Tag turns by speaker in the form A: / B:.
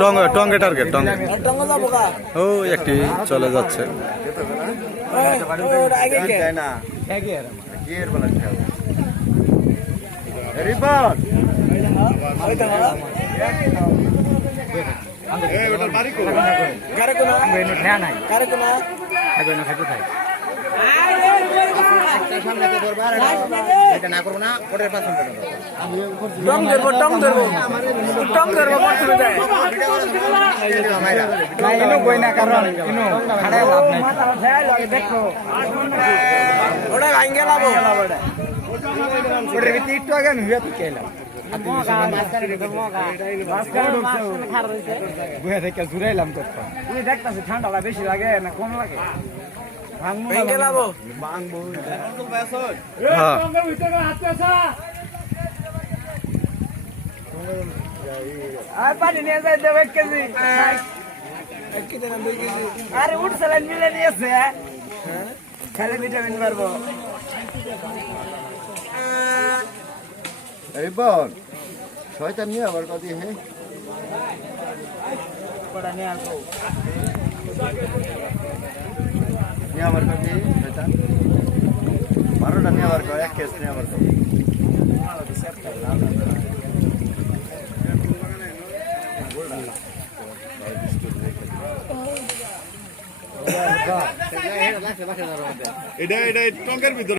A: টঙ্গে টঙ্গে target টঙ্গে। ও একটি চলে যাচ্ছে।
B: আগে কে?
C: না করব না ওটার পাশে
B: টং ধরবো টং ধরবো টং ধরবো করতে যায় ইনো কই না কারণ ইনো ওটা ভাঙ্গে লাভ ওটা ভিতরে একটু আগে নুয়ে তো কেলাম
D: মগা মাঝখানে ঢুকে মগা মাঝখানে খার রইছে
B: বুয়া থেকে ঘুরাইলাম তো তুমি দেখতাছি ঠান্ডা বেশি লাগে না কম লাগে ভাঙ্গে লাভ
A: হ্যাঁ
B: আর পানি নিয়ে যাই দেব এক কেজি আরে উঠ স্যালাইন মিলে নিয়েছে খালি ভিটামিন পারবো
C: রিপন শয়তান নিয়ে আবার কদি হে নিয়ে আবার কদি শয়তান। বারোটা নিয়ে আবার কয়, এক কেস নিয়ে আবার কয়। এটা এটা টঙ্কের ভিতরে।